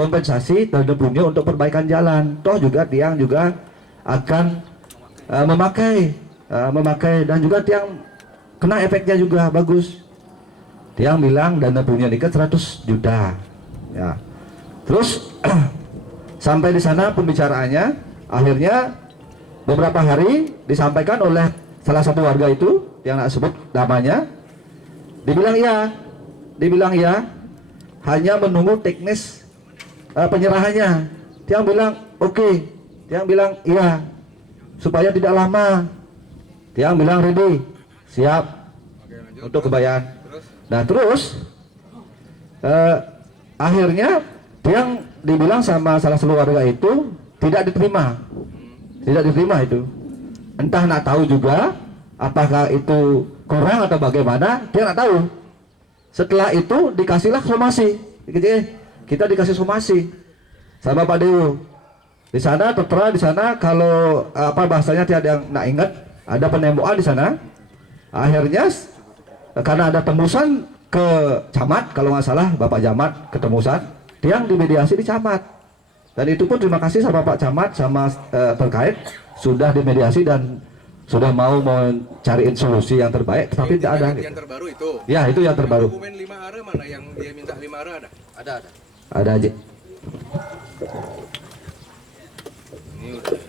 kompensasi dana punya untuk perbaikan jalan. Toh juga tiang juga akan memakai dan juga tiang kena efeknya juga bagus. Tiang bilang dana punya nikah 100 juta. Ya. Terus sampai di sana pembicaraannya, akhirnya beberapa hari disampaikan oleh salah satu warga itu yang nak sebut namanya, dibilang ya, hanya menunggu teknis penyerahannya. Tiang bilang oke. Tiang bilang iya, supaya tidak lama. Tiang bilang ready, siap untuk kebayaan. Nah terus akhirnya Tiang dibilang sama salah satu warga itu tidak diterima itu. Entah nak tahu juga apakah itu kurang atau bagaimana, dia nak tahu. Setelah itu dikasihlah somasi, kita dikasih somasi sama Pak Dewo. Di sana tertera di sana kalau apa bahasanya tiada yang nak ingat, ada penembokan di sana. Akhirnya karena ada tembusan ke camat, kalau nggak salah Bapak Camat ketembusan, Tiang dimediasi di camat. Dan itu pun terima kasih sama Pak Camat sama terkait sudah dimediasi dan sudah mau cariin solusi yang terbaik, tapi tidak ada. Yang terbaru itu. Ya, itu yang terbaru. Dokumen 5 are mana yang dia minta 5 are ada? Ada. Ada aja. Ini udah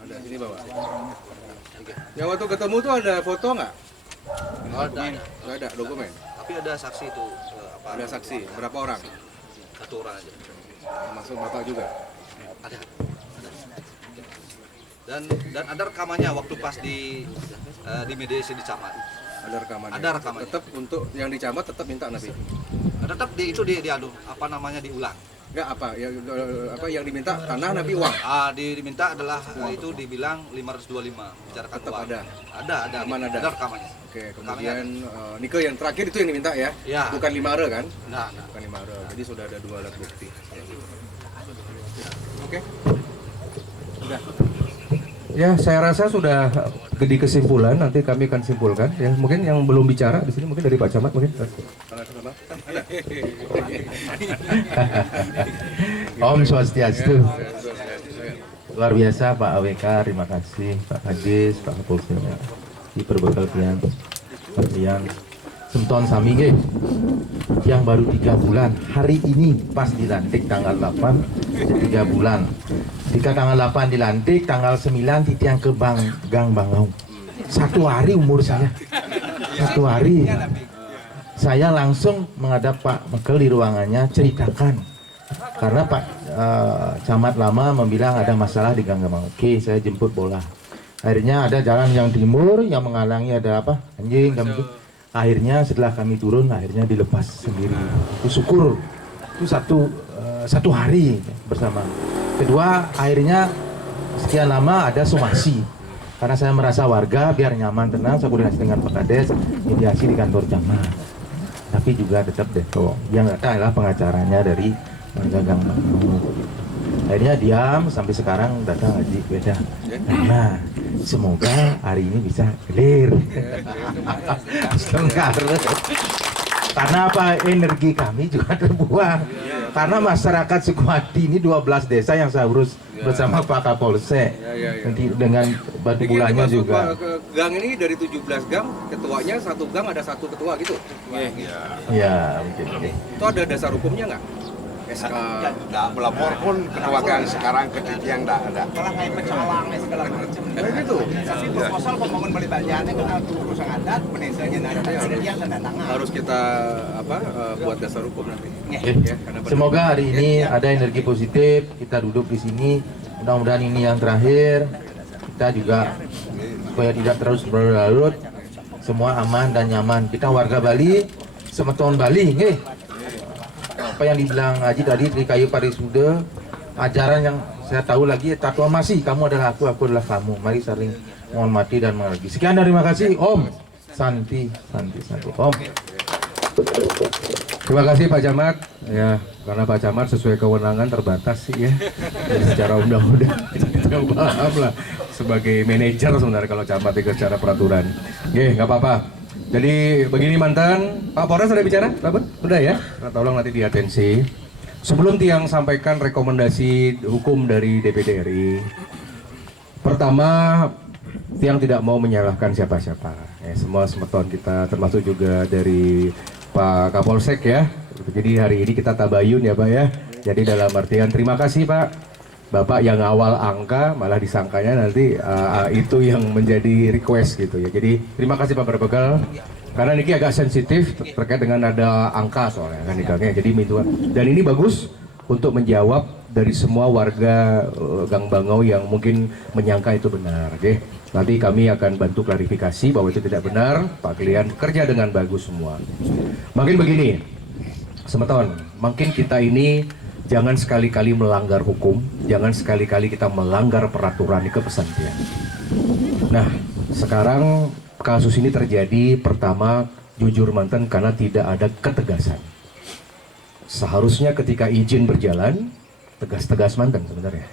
ada sini bawa. Yang waktu ketemu tuh ada foto nggak? Ada. Nggak ada dokumen. Tapi ada saksi itu Ada saksi. Berapa orang? satu orang aja. Masuk bapak juga. Ada. Dan ada rekamannya waktu pas di mediasi di camat. Ada rekamannya. Ada rekamannya. Tetap untuk yang dicamat tetap minta nabi. Tetap diadu diulang. Enggak apa yang diminta tanah nabi uang. Diminta adalah itu dibilang 525 bicarakan Tetap uang. ada. Ada. Aman ada. Ada rekamannya. Oke, kemudian nikah yang terakhir itu yang diminta ya? Ya. Bukan 5 are kan? Nah. Bukan 5 are. Jadi sudah ada 2 alat bukti. Oke. Sudah. Ya, saya rasa sudah di kesimpulan, nanti kami akan simpulkan ya. Mungkin yang belum bicara di sini mungkin dari Pak Camat mungkin. Om Swastiastu. Luar biasa Pak AWK, terima kasih Pak Hadis, Pak Kapolsek di perbekalian yang Senton Sami yang baru 3 bulan hari ini pas dilantik tanggal 8 3 bulan. Jika tanggal 8 dilantik, tanggal 9 titiang ke Gang Bangau. 1 hari umur saya. 1 hari. Saya langsung menghadap Pak Mekel di ruangannya, ceritakan. Karena Pak Camat lama membilang ada masalah di Gang Bangau. Oke, saya jemput bola. Akhirnya ada jalan yang timur yang menghalangi ada apa? Anjing, kami. Akhirnya setelah kami turun, akhirnya dilepas sendiri. Itu syukur. Itu satu hari bersama. Kedua, akhirnya sekian lama ada somasi. Karena saya merasa warga biar nyaman, tenang, saya koordinasi dengan Pak Kades, mediasi di kantor camat. Tapi juga tetap deto. Yang datang adalah pengacaranya dari warga Gang Bangau. Akhirnya diam sampai sekarang datang Haji beda. Nah, semoga hari ini bisa clear. Karena apa? Energi kami juga terbuang. Karena masyarakat Sukuhati ini 12 desa yang saya urus bersama Pak Kapolsek. Nanti dengan batu bulannya juga. Gang ini dari 17 gang, ketuanya 1 gang ada 1 ketua gitu. Ya, mungkin. Itu ada dasar hukumnya nggak? SK Nggak melapor pun ketuakan sekarang ke titik yang nggak ada. Malah kayak pecalang segala macam. gitu. Tapi proposal pembangun Balibanjarnya kena urus adat, penisanya ada yang tanda tangan. Harus kita buat dasar hukum nanti. Ya, karena Semoga hari ini ada energi positif. Kita duduk di sini. Mudah-mudahan ini yang terakhir. Kita juga supaya tidak terus berlarut. Semua aman dan nyaman. Kita warga Bali, semeton Bali, nih. Apa yang dibilang Haji tadi di kayu parisuda, ajaran yang saya tahu lagi, tatwa masih, kamu adalah aku adalah kamu. Mari saling menghormati dan menghargai. Sekian, terima kasih. Om Santi. Om. Terima kasih Pak Camat. Ya, karena Pak Camat sesuai kewenangan terbatas sih ya. Jadi secara undang-undang kita paham lah sebagai manajer sebenarnya kalau camat itu secara peraturan. Oke, nggak apa-apa. Jadi begini mantan, Pak Polres sudah bicara? Bapak? Sudah ya? Nah, tolong nanti diatensi. Sebelum Tiang sampaikan rekomendasi hukum dari DPD RI, pertama, Tiang tidak mau menyalahkan siapa-siapa. Semua semeton kita, termasuk juga dari Pak Kapolsek ya. Jadi hari ini kita tabayun ya Pak ya. Jadi dalam artian terima kasih Pak. Bapak yang awal angka malah disangkanya nanti itu yang menjadi request gitu ya. Jadi terima kasih Pak Berbekal. Karena ini agak sensitif terkait dengan ada angka soalnya kan nikahnya. Jadi dan ini bagus untuk menjawab dari semua warga Gang Bangau yang mungkin menyangka itu benar. Oke. Nanti kami akan bantu klarifikasi bahwa itu tidak benar. Pak Klian kerja dengan bagus semua. Makin begini, semeton, makin kita ini jangan sekali-kali melanggar hukum, jangan sekali-kali kita melanggar peraturan itu pesan dia. Nah, sekarang kasus ini terjadi pertama jujur mantan karena tidak ada ketegasan. Seharusnya ketika izin berjalan tegas-tegas mantan sebenarnya.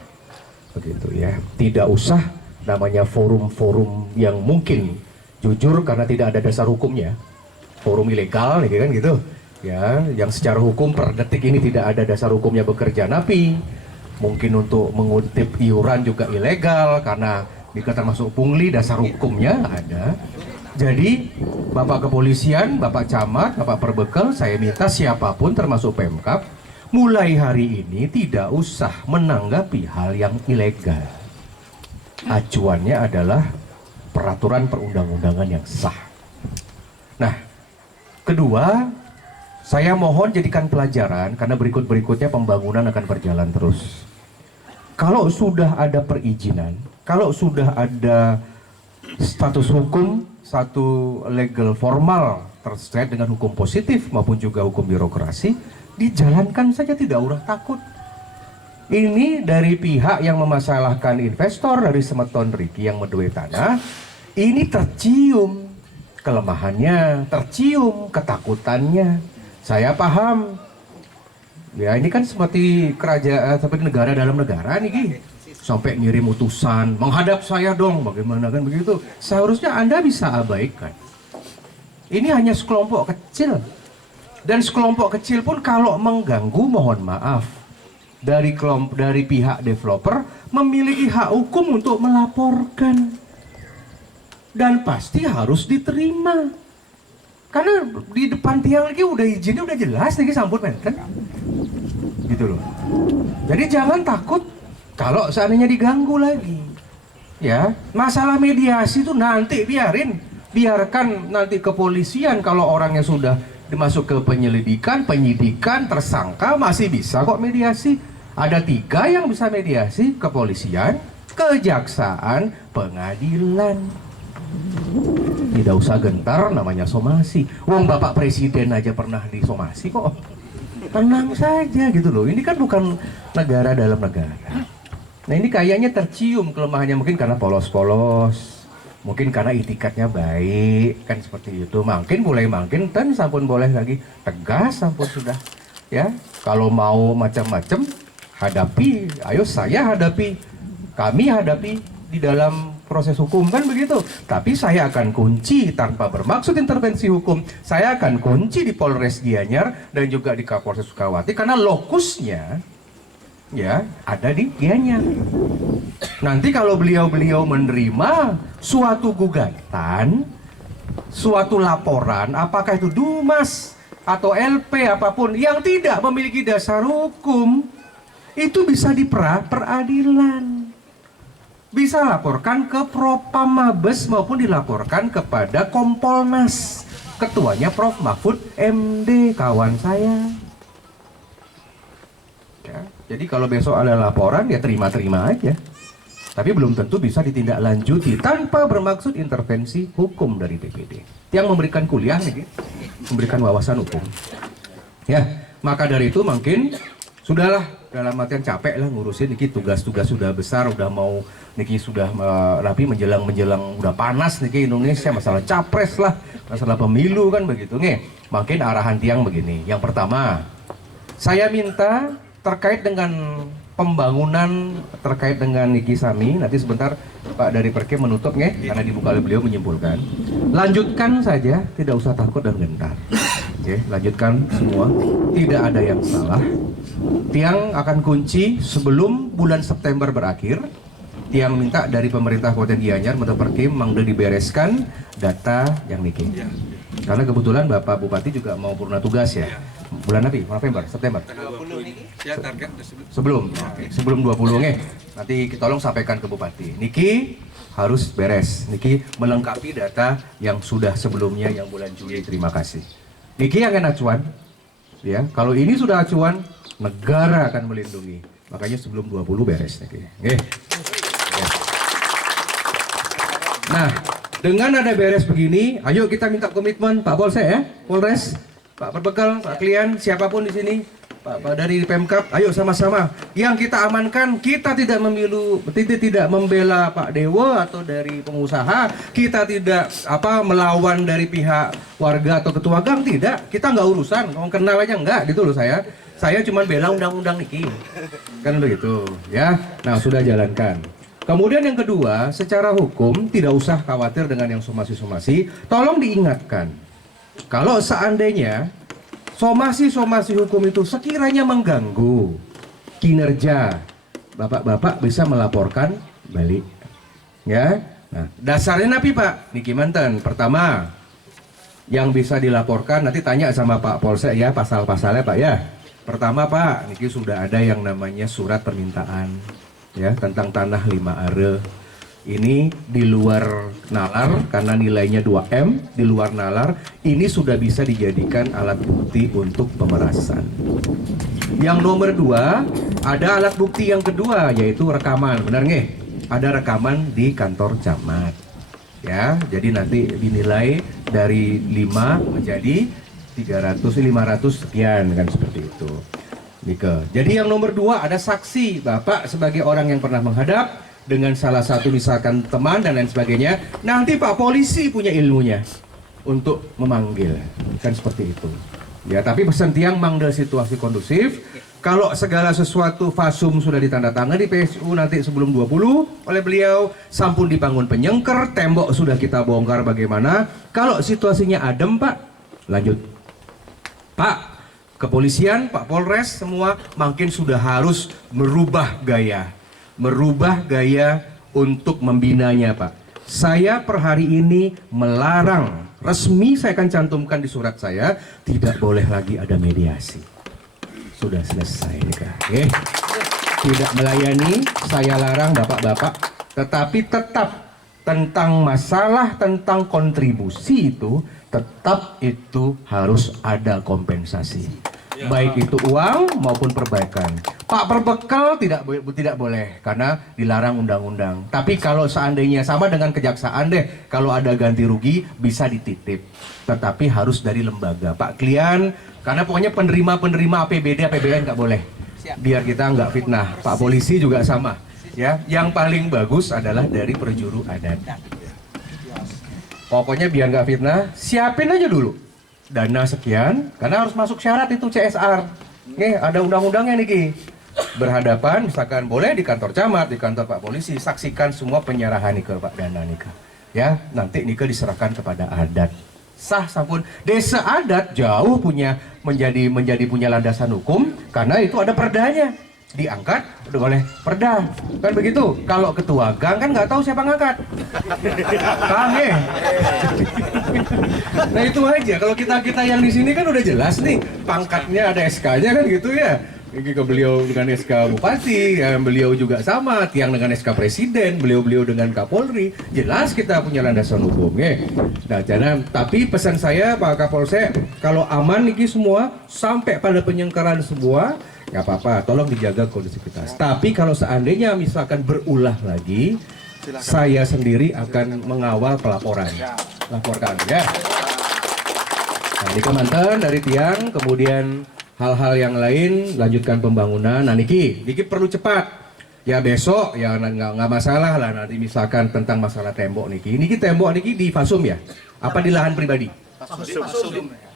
Begitu ya. Tidak usah namanya forum-forum yang mungkin jujur karena tidak ada dasar hukumnya. Forum ilegal ya kan gitu. Ya, yang secara hukum per detik ini tidak ada dasar hukumnya bekerja napi. Mungkin untuk mengutip iuran juga ilegal karena jika termasuk pungli dasar hukumnya ada. Jadi Bapak Kepolisian, Bapak Camat, Bapak Perbekal, saya minta siapapun termasuk Pemkab mulai hari ini tidak usah menanggapi hal yang ilegal. Acuannya adalah peraturan perundang-undangan yang sah. Nah, kedua, saya mohon jadikan pelajaran karena berikut-berikutnya pembangunan akan berjalan terus. Kalau sudah ada perizinan, kalau sudah ada status hukum, satu legal formal terkait dengan hukum positif maupun juga hukum birokrasi, dijalankan saja tidak usah takut. Ini dari pihak yang memasalahkan investor dari Semeton Riki yang menduwe tanah, ini tercium kelemahannya, tercium ketakutannya. Saya paham. Ya ini kan seperti kerajaan, seperti negara dalam negara nih, sampai ngirim utusan, menghadap saya dong, bagaimana kan begitu. Seharusnya Anda bisa abaikan. Ini hanya sekelompok kecil. Dan sekelompok kecil pun kalau mengganggu mohon maaf. Dari pihak developer memiliki hak hukum untuk melaporkan. Dan pasti harus diterima. Karena di depan tiang lagi udah izinnya udah jelas nih sampun menten. Gitu loh. Jadi jangan takut kalau seandainya diganggu lagi. Ya, masalah mediasi itu nanti biarkan nanti kepolisian kalau orangnya sudah dimasuk ke penyelidikan, penyidikan, tersangka masih bisa kok mediasi. Ada 3 yang bisa mediasi, kepolisian, kejaksaan, pengadilan. Tidak usah gentar namanya somasi. Wong Bapak Presiden aja pernah disomasi kok. Tenang saja gitu loh. Ini kan bukan negara dalam negara. Nah ini kayaknya tercium kelemahannya mungkin karena polos-polos. Mungkin karena itikatnya baik. Kan seperti itu. Makin sampun boleh lagi. Tegas sampun sudah. Ya, kalau mau macam-macam hadapi. Ayo saya hadapi. Kami hadapi di dalam proses hukum kan begitu. Tapi saya akan kunci tanpa bermaksud intervensi hukum. Saya akan kunci di Polres Gianyar dan juga di Kapolres Sukawati karena lokusnya ya ada di Gianyar. Nanti kalau beliau-beliau menerima suatu gugatan, suatu laporan, apakah itu Dumas atau LP apapun yang tidak memiliki dasar hukum, itu bisa di peradilan. Bisa laporkan ke Propam Mabes maupun dilaporkan kepada Kompolnas. Ketuanya Prof. Mahfud MD, kawan saya. Ya, jadi kalau besok ada laporan ya terima-terima aja. Tapi belum tentu bisa ditindaklanjuti tanpa bermaksud intervensi hukum dari DPD. Yang memberikan kuliah nih, memberikan wawasan hukum. Ya, maka dari itu mungkin sudahlah dalam artian capek lah ngurusin niki tugas-tugas sudah besar, udah mau niki sudah rapi menjelang udah panas niki Indonesia, masalah capres lah, masalah pemilu kan begitu nih. Makin arahan tiang begini. Yang pertama, saya minta terkait dengan pembangunan terkait dengan niki sami, nanti sebentar Pak dari Perkim menutup nggih, karena dibuka oleh beliau menyimpulkan. Lanjutkan saja, tidak usah takut dan gentar. Oke, lanjutkan semua, tidak ada yang salah. Tiang akan kunci sebelum bulan September berakhir. Tiang minta dari pemerintah Kabupaten Gianyar, Menteri Perkim, mangde dibereskan data yang niki. Karena kebetulan Bapak Bupati juga mau purna tugas ya. Bulan November, September. 20 ini ya target tersebut. Sebelum, sebelum 20 nih. Nanti kita tolong sampaikan ke Bupati. Niki harus beres. Niki melengkapi data yang sudah sebelumnya yang bulan Juli. Terima kasih. Niki yang acuan. Ya, kalau ini sudah acuan, negara akan melindungi. Makanya sebelum 20 beres Niki. Oke. Nah, dengan ada beres begini, ayo kita minta komitmen Pak Polsek ya, Polres, Pak Perbekal, Pak Klien, siapapun di sini, Pak dari Pemkab, ayo sama-sama. Yang kita amankan, kita tidak membela Pak Dewo atau dari pengusaha, kita tidak melawan dari pihak warga atau ketua gang, tidak. Kita nggak urusan, mau kenal aja nggak, gitu loh saya. Saya cuma bela undang-undang niki, kan begitu, ya. Nah sudah jalankan. Kemudian yang kedua, secara hukum tidak usah khawatir dengan yang somasi-somasi. Tolong diingatkan, kalau seandainya somasi-somasi hukum itu sekiranya mengganggu kinerja, bapak-bapak bisa melaporkan balik. Ya, nah dasarnya napi Pak, niki manten. Pertama, yang bisa dilaporkan nanti tanya sama Pak Polsek ya pasal-pasalnya Pak ya. Pertama Pak, niki sudah ada yang namanya surat permintaan. Ya, tentang tanah 5 are. Ini di luar nalar karena nilainya 2M, di luar nalar, ini sudah bisa dijadikan alat bukti untuk pemerasan. Yang nomor 2, ada alat bukti yang kedua yaitu rekaman, benar nggih? Ada rekaman di kantor camat. Ya, jadi nanti dinilai dari 5 menjadi 500 sekian kan seperti itu. Jadi yang nomor 2 ada saksi, Bapak sebagai orang yang pernah menghadap dengan salah satu misalkan teman dan lain sebagainya. Nanti Pak Polisi punya ilmunya untuk memanggil, kan seperti itu. Ya, tapi pesan tiang mangda situasi kondusif. Kalau segala sesuatu fasum sudah ditandatangani di PSU nanti sebelum 20 oleh beliau, sampun dibangun penyengker, tembok sudah kita bongkar bagaimana. Kalau situasinya adem Pak, lanjut. Pak Kepolisian, Pak Polres, semua makin sudah harus merubah gaya untuk membinanya Pak. Saya per hari ini melarang, resmi saya akan cantumkan di surat saya, tidak boleh lagi ada mediasi. Sudah selesai okay? Tidak melayani, saya larang bapak-bapak, tetapi tetap tentang masalah tentang kontribusi itu, tetap itu harus ada kompensasi, baik itu uang maupun perbaikan. Pak Perbekal tidak boleh karena dilarang undang-undang. Tapi kalau seandainya sama dengan kejaksaan deh, kalau ada ganti rugi bisa dititip, tetapi harus dari lembaga. Pak Klien, karena pokoknya penerima APBD APBN nggak boleh, biar kita nggak fitnah. Pak Polisi juga sama. Ya, yang paling bagus adalah dari perjuru adat. Pokoknya biar nggak fitnah, siapin aja dulu dana sekian, karena harus masuk syarat itu CSR. Nih, ada undang-undangnya nih. Berhadapan, misalkan boleh di kantor camat, di kantor Pak Polisi, saksikan semua penyerahan nih ke Pak Dana nih. Ya, nanti nih diserahkan kepada adat. Sah sampun. Desa adat jauh menjadi punya landasan hukum karena itu ada perdanya. Diangkat udah oleh perda, kan begitu. Kalau ketua gang kan nggak tahu siapa ngangkat, kange. Nah itu aja. Kalau kita yang di sini kan udah jelas nih, pangkatnya ada SK-nya kan gitu ya. Ini ke beliau dengan SK Bupati, ya, beliau juga sama, tiang dengan SK Presiden, beliau dengan Kapolri. Jelas kita punya landasan hukum, ya. Nah, jangan. Tapi pesan saya Pak Kapolsek, kalau aman nih semua sampai pada penyengkeran semua. Nggak apa-apa, tolong dijaga kondusivitas. Tapi kalau seandainya misalkan berulah lagi, silakan. Saya sendiri akan mengawal pelaporan. Laporkan ya. Nah, ini mantan dari tiang, kemudian hal-hal yang lain, lanjutkan pembangunan. Nah Niki perlu cepat. Ya besok, ya nggak masalah lah nanti misalkan tentang masalah tembok Niki. Niki tembok Niki di Fasum ya? Apa di lahan pribadi?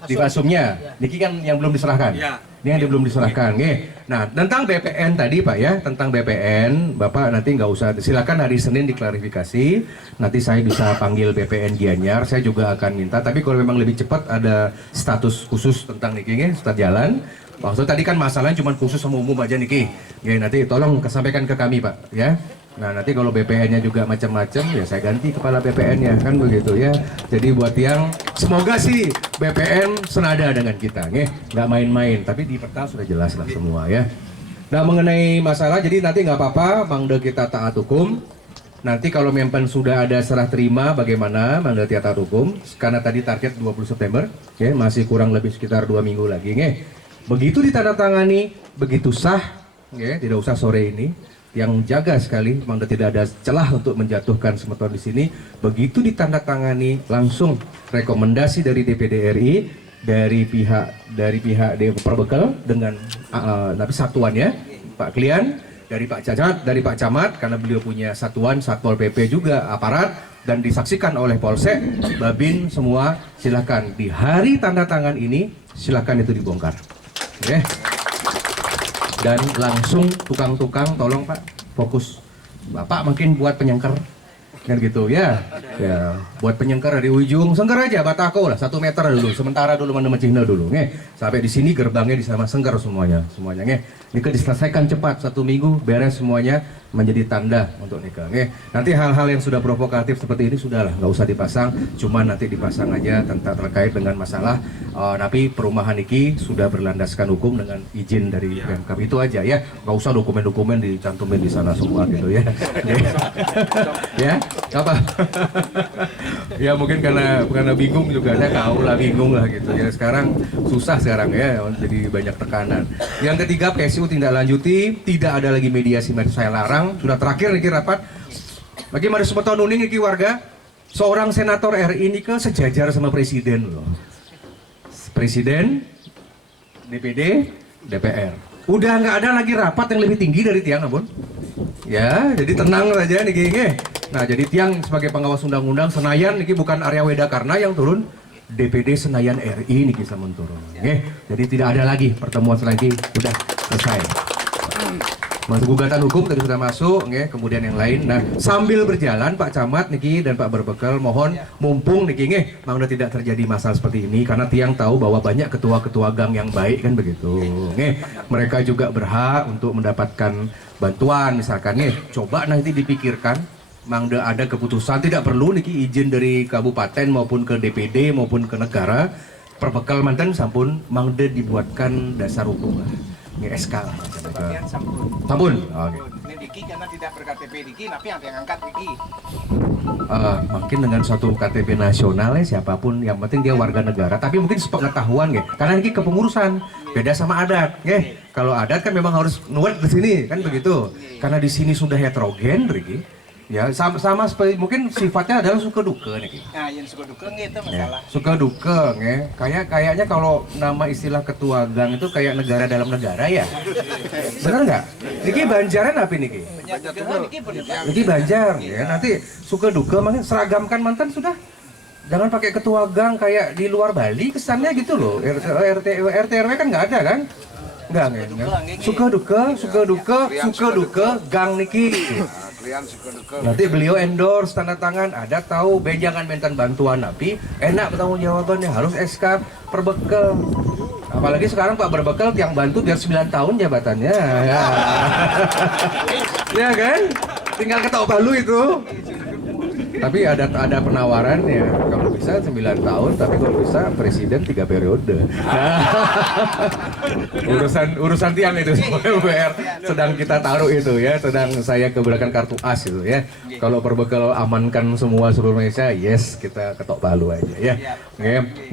Di Fasumnya, niki kan yang belum diserahkan. Ini yang belum diserahkan. Nggih. Nah, tentang BPN tadi Pak ya, tentang BPN, Bapak nanti nggak usah, silakan hari Senin diklarifikasi. Nanti saya bisa panggil BPN Gianyar, saya juga akan minta. Tapi kalau memang lebih cepat ada status khusus tentang niki, nggih, start jalan. Maksud tadi kan masalahnya cuma khusus sama umum aja niki. Ya nanti tolong sampaikan ke kami Pak ya. Nah nanti kalau BPN-nya juga macam-macam ya saya ganti kepala BPN-nya kan begitu ya. Jadi buat yang semoga sih BPN senada dengan kita, nggak main-main. Tapi di peta sudah jelas lah semua ya. Nah mengenai masalah jadi nanti nggak apa-apa, Mangde kita taat hukum. Nanti kalau memang sudah ada serah terima bagaimana Mangde taat hukum. Karena tadi target 20 September, ya masih kurang lebih sekitar 2 minggu lagi, Begitu ditandatangani, begitu sah, tidak usah sore ini. Yang jaga sekali, memang tidak ada celah untuk menjatuhkan Semeton di sini. Begitu ditandatangani, langsung rekomendasi dari DPD RI, dari pihak Perbekal dengan tapi satuannya, Pak Klian, dari Pak Camat, karena beliau punya satuan Satpol PP juga aparat, dan disaksikan oleh Polsek, Babin semua. Silakan di hari tanda tangan ini, silakan itu dibongkar. Dan langsung tukang-tukang tolong Pak fokus. Bapak mungkin buat penyengker kan gitu ya. Ya, buat penyengker dari ujung sengker aja batako lah 1 meter dulu. Sementara dulu mana Cina dulu, Sampai di sini gerbangnya di sama sengker semuanya, Ini diselesaikan cepat 1 minggu beres semuanya menjadi tanda untuk nikah. Nanti hal-hal yang sudah provokatif seperti ini sudahlah, nggak usah dipasang. Cuma nanti dipasang aja tentang terkait dengan masalah. Tapi perumahan ini sudah berlandaskan hukum dengan izin dari Pemkab itu aja ya. Nggak usah dokumen-dokumen dicantumin di sana semua gitu ya. Ya, apa? Ya mungkin karena bingung juga, saya tahu lah bingung lah gitu ya. Sekarang susah sekarang ya, jadi banyak tekanan. Yang ketiga, PSU tindak lanjuti, tidak ada lagi mediasi, saya larang. Sudah terakhir nih rapat. Bagaimana Semeton Uning iki warga? Seorang senator RI ini ke sejajar sama presiden loh. Presiden, DPD, DPR. Udah nggak ada lagi rapat yang lebih tinggi dari tiang, Abun. Ya, jadi tenang saja nih. Nah, jadi tiang sebagai pengawas undang-undang Senayan ini bukan Arya Wedakarna yang turun, DPD Senayan RI ini bisa turun. Jadi tidak ada lagi pertemuan lagi, udah selesai. Gugatan hukum tadi sudah masuk, kemudian yang lain. Nah, sambil berjalan Pak Camat niki dan Pak Berbekal mohon mumpung niki mangga tidak terjadi masalah seperti ini karena tiang tahu bahwa banyak ketua-ketua gang yang baik kan begitu. Mereka juga berhak untuk mendapatkan bantuan misalkan coba nanti dipikirkan mangga ada keputusan tidak perlu niki izin dari kabupaten maupun ke DPD maupun ke negara. Perbekal mantan sampun mangga dibuatkan dasar hukum lah. SK lah. Sampun. Oke. Ini Diki karena tidak ber-KTP Diki, tapi yang angkat Diki. Mungkin dengan suatu KTP nasional ya siapapun, yang penting dia warga negara. Tapi mungkin sepengetahuan karena ini kepengurusan beda sama adat, Kalau adat kan memang harus nuat di sini kan begitu. Karena di sini sudah heterogen, Ya, sama seperti mungkin sifatnya adalah suka duka nih. Nah, yang suka duka itu masalah. Suka duka, kayaknya kalau nama istilah ketua gang itu kayak negara dalam negara ya. Benar nggak? Niki Banjaran apa niki? Niki Banjar ya. Nanti suka duka makin seragamkan mantan sudah. Jangan pakai ketua gang kayak di luar Bali kesannya gitu loh. RT RW kan nggak ada kan? Enggak. Suka duka gang niki. Nanti beliau endorse tanda tangan, ada tahu jangan minta bantuan tapi enak bertanggung jawabannya harus SK Perbekal. Apalagi sekarang Pak Berbekal yang bantu biar 9 tahun jabatannya. Ya kan? Tinggal ketok palu itu. Tapi ada penawaran ya, kalau bisa 9 tahun, tapi kalau bisa presiden 3 periode. Nah, urusan tiang itu UPR sedang kita taruh itu ya, sedang saya keberatan kartu as itu ya. Kalau Perbekal amankan semua seluruh Indonesia, yes kita ketok palu aja ya.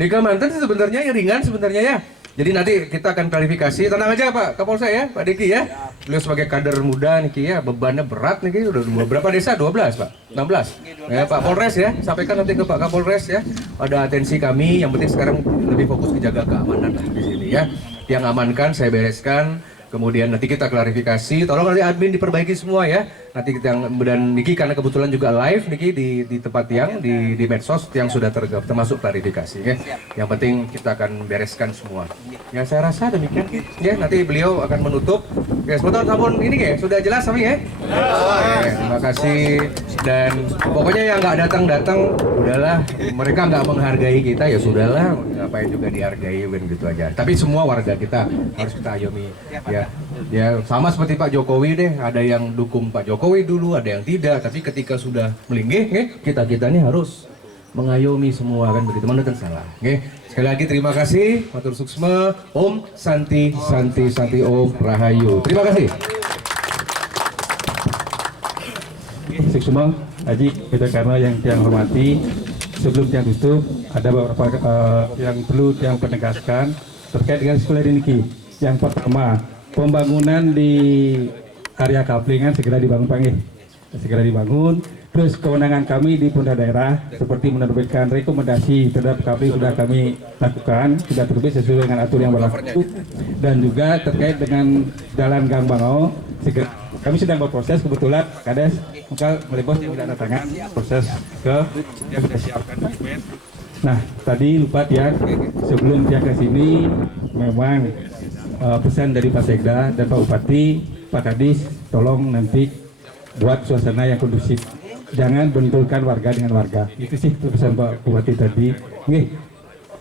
Nikah mantan sebenarnya ya ringan sebenarnya ya. Jadi nanti kita akan klarifikasi, tenang aja Pak Kapolsek ya, Pak Diki ya. Beliau sebagai kader muda Niki ya, bebannya berat Niki, udah berapa desa? 12 Pak? 16? Ya Pak Polres ya, sampaikan nanti ke Pak Kapolres ya. Ada atensi kami, yang penting sekarang lebih fokus ke jaga keamanan lah di sini ya. Yang amankan saya bereskan, kemudian nanti kita klarifikasi, tolong nanti admin diperbaiki semua ya. Nanti kita dan Niki karena kebetulan juga live Niki di tempat Tiang di medsos yang sudah termasuk klarifikasi ya. Yang penting kita akan bereskan semua. Ya saya rasa demikian ya, nanti beliau akan menutup. Ya, sebetulnya sabun ini ya sudah jelas Sami ya. Oke, terima kasih dan pokoknya yang nggak datang udahlah, mereka nggak menghargai kita ya sudahlah, ngapain juga dihargai begitu aja. Tapi semua warga kita harus kita ayomi ya. Ya sama seperti Pak Jokowi deh, ada yang dukung Pak Jokowi dulu, ada yang tidak, tapi ketika sudah melinggih kita ini harus mengayomi semua kan begitu, mana kan salah. Sekali lagi terima kasih, matur suksma, Om Santi Om Rahayu. Terima kasih. Suksma, Haji, kita karena yang hormati, sebelum yang tutup ada beberapa yang perlu yang penegaskan terkait dengan sekolah ini. Yang pertama, pembangunan di area kaplingan segera dibangun segera dibangun. Terus kewenangan kami di pemerintah daerah seperti menerbitkan rekomendasi terhadap kapling sudah kami lakukan, sudah terbit sesuai dengan aturan yang berlaku. Dan juga terkait dengan jalan Gang Bangau segera kami sedang berproses, kebetulan Kades maka melipos yang tidak tangan proses ke yang kita siapkan. Nah tadi lupa ya, sebelum dia ke sini memang pesan dari Pak Sekda dan Pak Bupati, Pak Kadis, tolong nanti buat suasana yang kondusif. Jangan benturkan warga dengan warga. Itu sih pesan Pak Bupati tadi.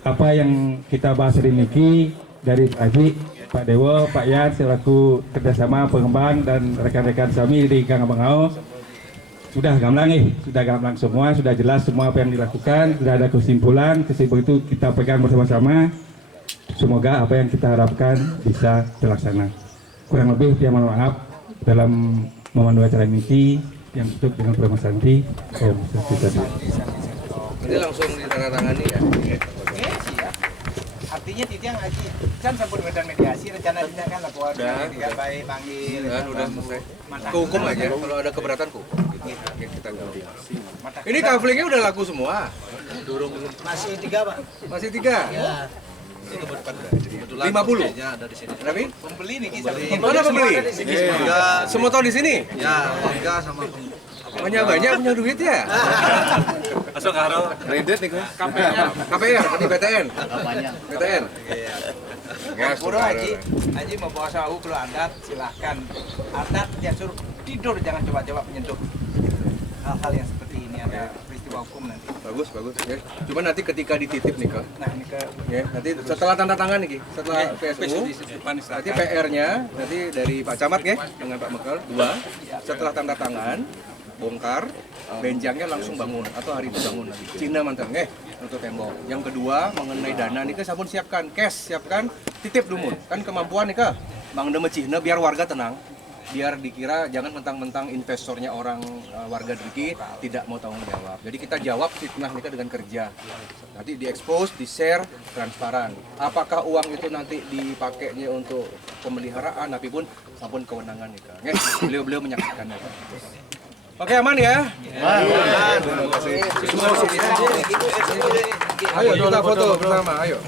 Apa yang kita bahas hari ini dari Pak Haji, Pak Dewo, Pak Yan selaku kerjasama pengembang dan rekan-rekan kami di Gang Bangau sudah gamblang semua, sudah jelas semua apa yang dilakukan, sudah ada kesimpulan itu kita pegang bersama-sama. Semoga apa yang kita harapkan bisa terlaksana. Kurang lebih dia mohon maaf dalam memandu acara ini yang tutup dengan Promo Santi. Om Santi tadi. Ini langsung ditandatangani ya. Artinya Titiang Haji kan sabun medan mediasi rencana kita kan laporan dia baik panggil Udah selesai. Ke hukum aja, kalau ada keberatan ke hukum. Kita ganti. Ini kaflingnya udah laku semua. masih 3 Pak. Masih 3. Ya. 50. Ada di sini. Berapa? Pembeli nih Mana pembeli? Semua tahun di sini? Ya, warga sama Banyak punya duit ya? Masuk karo kredit nih Gus. KPR, di BTN. BTN. Ya, Pura Haji mau bawa sahu kalau adat silahkan. Adat yang suruh tidur, jangan coba-coba menyentuh hal-hal yang seperti ini, ada peristiwa hukum nanti. Bagus ya. Cuma nanti ketika dititip nih kak. Nah ini ke Ya, nanti setelah tanda tangan nih, setelah PSU, nanti PR-nya nanti dari Pak Camat ya dengan Pak Mekel 2. Setelah tanda tangan, bongkar, benjangnya langsung bangun atau hari itu bangun nanti. Cina mantan untuk tembok. Yang kedua mengenai dana nih sabun siapkan, cash siapkan, titip dumun. Kan kemampuan nih Bang Deme Cina biar warga tenang. Biar dikira jangan mentang-mentang investornya orang warga Diki tidak mau tanggung jawab. Jadi kita jawab fitnah nika dengan kerja. Nanti diekspos, di-share, transparan. Apakah uang itu nanti dipakainya untuk pemeliharaan, tapi pun sampun kewenangan nika. Beliau menyaksikannya. Oke aman ya? Aman. Terima kasih. Ayo kita foto bersama, ayo.